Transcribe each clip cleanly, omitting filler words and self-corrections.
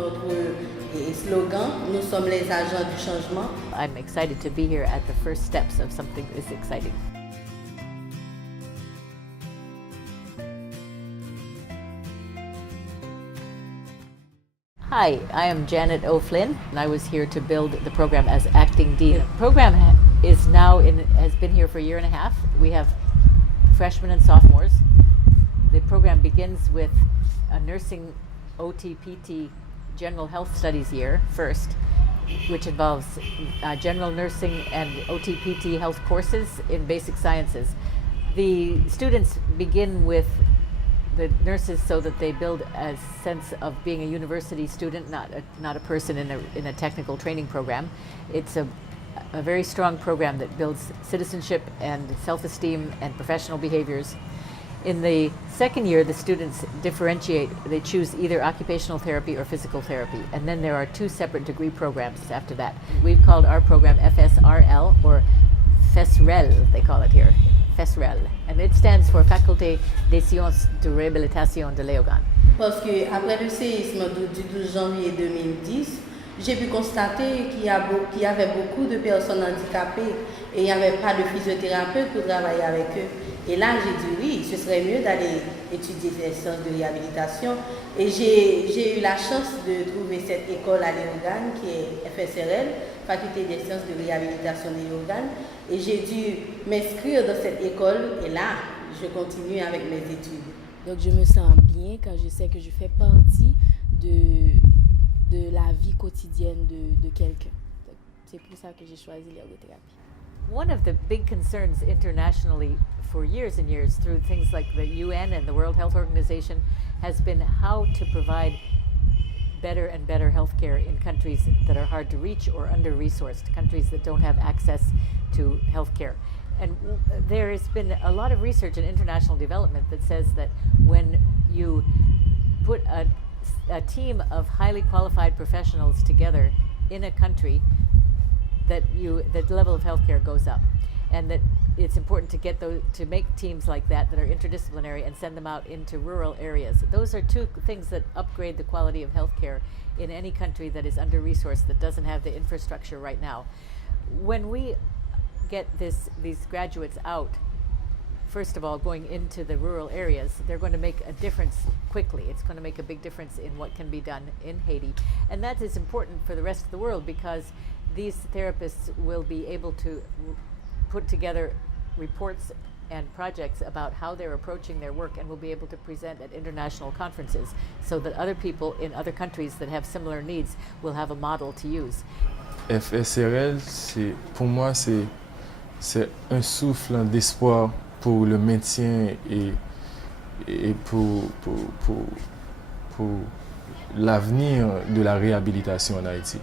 notre slogan, nous sommes les agents du changement. I'm excited to be here at the first steps of something this exciting. Hi, I am Janet O'Flynn, and I was here to build the program as acting dean. The program has been here for a year and a half. We have freshmen and sophomores. The program begins with a nursing OT-PT general health studies year first, which involves general nursing and OT-PT health courses in basic sciences. The students begin with the nurses so that they build a sense of being a university student, not a person in a technical training program. It's a very strong program that builds citizenship and self-esteem and professional behaviors. In the second year, the students differentiate. They choose either occupational therapy or physical therapy, and then there are two separate degree programs after that. We've called our program FSRL, or FSRL, they call it here. FSRL, and it stands for Faculté des Sciences de Réhabilitation de Léogane. Parce que après le séisme du 12 janvier 2010, j'ai pu constater qu'il y avait beaucoup de personnes handicapées et il n'y avait pas de physiothérapeute pour travailler avec eux. Et là, j'ai dit oui, ce serait mieux d'aller étudier les sciences de réhabilitation. Et j'ai eu la chance de trouver cette école à Léogane, qui est FSRL, Faculté des sciences de réhabilitation de Léogane. Et j'ai dû m'inscrire dans cette école et là, je continue avec mes études. Donc je me sens bien quand je sais que je fais partie de la vie quotidienne de quelqu'un. C'est pour ça que j'ai choisi l'ergothérapie. One of the big concerns internationally for years and years through things like the UN and the World Health Organization has been how to provide better and better healthcare in countries that are hard to reach or under-resourced, countries that don't have access to healthcare. And there has been a lot of research in international development that says that when you put a team of highly qualified professionals together in a country, that the level of healthcare goes up, and that it's important to make teams like that are interdisciplinary and send them out into rural areas. Those are two things that upgrade the quality of healthcare in any country that is under-resourced, that doesn't have the infrastructure right now. When we get these graduates out, first of all, going into the rural areas, they're going to make a difference quickly. It's going to make a big difference in what can be done in Haiti. And that is important for the rest of the world, because these therapists will be able to put together reports and projects about how they're approaching their work, and will be able to present at international conferences so that other people in other countries that have similar needs will have a model to use. FSRL, pour moi, c'est un souffle d'espoir pour le maintien et pour l'avenir de la réhabilitation en Haïti.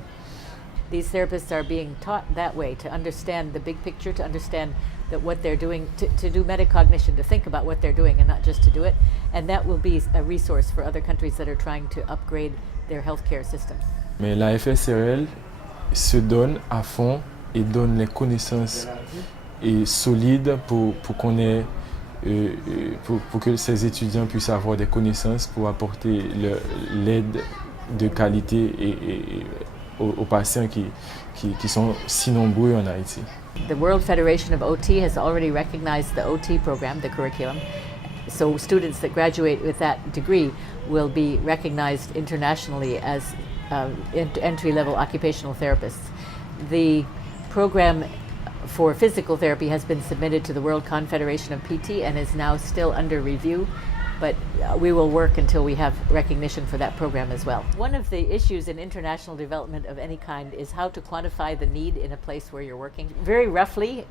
These therapists are being taught that way, to understand the big picture, to understand that what they're doing, to do metacognition, to think about what they're doing and not just to do it. And that will be a resource for other countries that are trying to upgrade their healthcare system. Mais la FSRL se donne à fond et donne les connaissances solides pour que ces étudiants puissent avoir des connaissances pour apporter l'aide de qualité aux patients qui sont si nombreux en Haïti. The World Federation of OT has already recognized the OT program, the curriculum. So students that graduate with that degree will be recognized internationally as entry-level occupational therapists. The program for physical therapy has been submitted to the World Confederation of PT and is now still under review, but we will work until we have recognition for that program as well. One of the issues in international development of any kind is how to quantify the need in a place where you're working. Very roughly,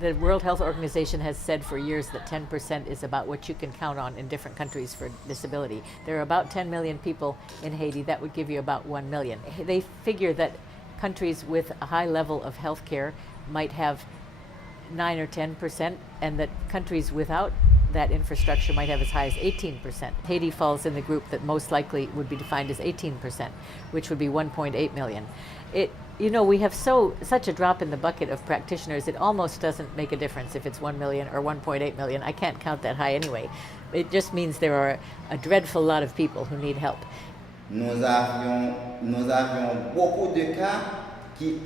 the World Health Organization has said for years that 10% is about what you can count on in different countries for disability. There are about 10 million people in Haiti. That would give you about 1 million. They figure that countries with a high level of health care might have 9 or 10%, and that countries without that infrastructure might have as high as 18%. Haiti falls in the group that most likely would be defined as 18%, which would be 1.8 million. We have such a drop in the bucket of practitioners, it almost doesn't make a difference if it's 1 million or 1.8 million. I can't count that high anyway. It just means there are a dreadful lot of people who need help. nous avions beaucoup de cas qui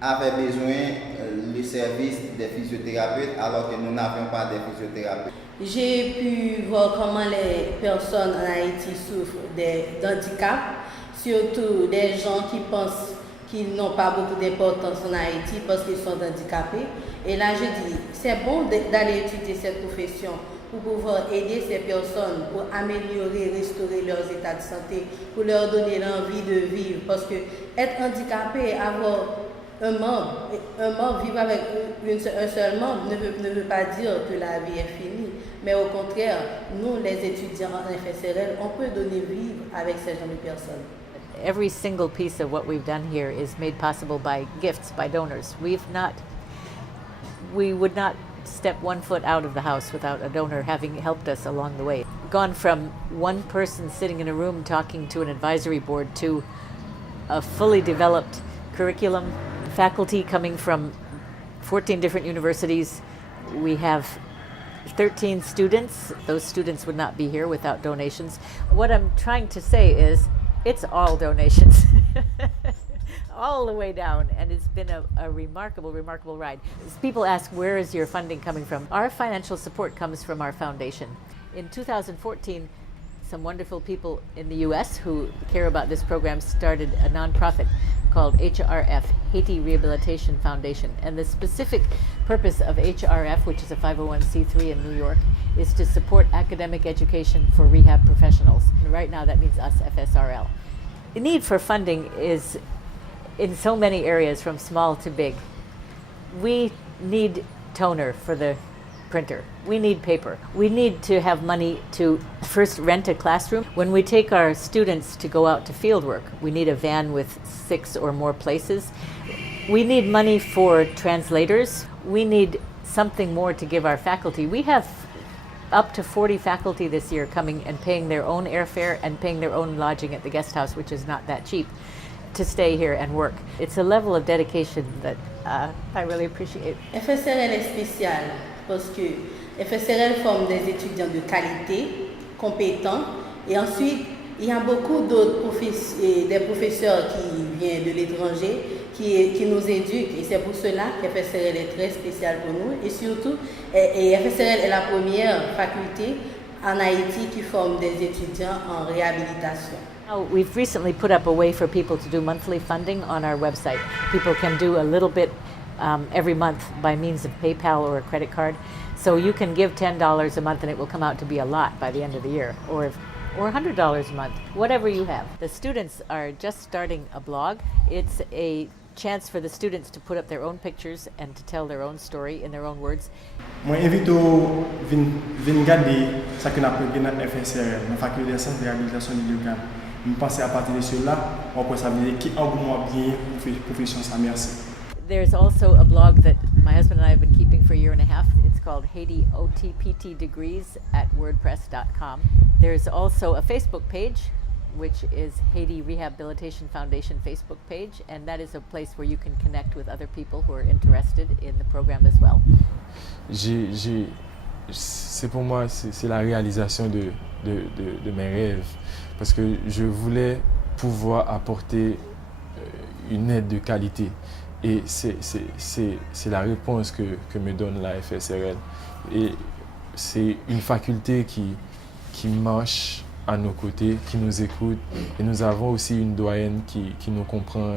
avaient besoin du service des physiothérapeutes alors que nous n'avions pas de physiothérapeutes. J'ai pu voir comment les personnes en Haïti souffrent d'handicap, surtout des gens qui pensent qu'ils n'ont pas beaucoup d'importance en Haïti parce qu'ils sont handicapés. Et là, je dis, c'est bon d'aller étudier cette profession pour pouvoir aider ces personnes, pour améliorer, restaurer leurs états de santé, pour leur donner l'envie de vivre. Parce que être handicapé, avoir un membre, vivre avec un seul membre ne veut pas dire que la vie est finie. Mais au contraire, nous, les étudiants en FSRL, on peut donner vivre avec ces genre de personnes. Every single piece of what we've done here is made possible by gifts, by donors. We would not step 1 foot out of the house without a donor having helped us along the way. Gone from one person sitting in a room talking to an advisory board to a fully developed curriculum, faculty coming from 14 different universities. We have 13 students. Those students would not be here without donations. What I'm trying to say is it's all donations. All the way down, and it's been a remarkable ride. As people ask, where is your funding coming from? Our financial support comes from our foundation. In 2014, some wonderful people in the US who care about this program started a nonprofit called HRF, Haiti Rehabilitation Foundation. And the specific purpose of HRF, which is a 501c3 in New York, is to support academic education for rehab professionals. And right now that means us, FSRL. The need for funding is in so many areas, from small to big. We need toner for the printer. We need paper. We need to have money to first rent a classroom. When we take our students to go out to field work, we need a van with 6 or more places. We need money for translators. We need something more to give our faculty. We have up to 40 faculty this year coming and paying their own airfare and paying their own lodging at the guest house, which is not that cheap, to stay here and work. It's a level of dedication that I really appreciate. FSRL est spécial parce que FSRL forme des étudiants de qualité, compétents, et ensuite il y a beaucoup d'autres des professeurs qui viennent de l'étranger qui nous éduquent, et c'est pour cela que FSRL est très spécial pour nous, et surtout FSRL est la première faculté en Haïti qui forme des étudiants en réhabilitation. We've recently put up a way for people to do monthly funding on our website. People can do a little bit every month by means of PayPal or a credit card. So you can give $10 a month and it will come out to be a lot by the end of the year, or $100 a month, whatever you have. The students are just starting a blog. It's a chance for the students to put up their own pictures and to tell their own story in their own words. Moi invite vin garder ça que n'a pas dans FSRL, dans faculté de sciences de réhabilitation médicale. Je pense à partir de cela, on peut savoir qui engouement bien profession ça. Merci. There's also a blog that my husband and I have been keeping for a year and a half. It's called Haiti OTPT Degrees at WordPress.com. There's also a Facebook page, which is Haiti Rehabilitation Foundation Facebook page, and that is a place where you can connect with other people who are interested in the program as well. C'est pour moi, c'est la réalisation de mes rêves, parce que je voulais pouvoir apporter une aide de qualité. Et c'est la réponse que me donne la FSRL. Et c'est une faculté qui marche à nos côtés, qui nous écoute. Et nous avons aussi une doyenne qui nous comprend.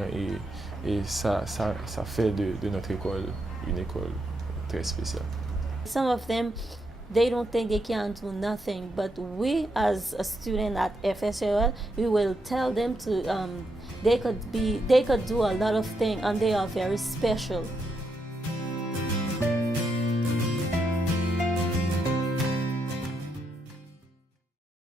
Et ça fait de notre école une école très spéciale. Some of them, they don't think they can do nothing, but we as a student at FSRL, we will tell them to they could do a lot of things, and they are very special.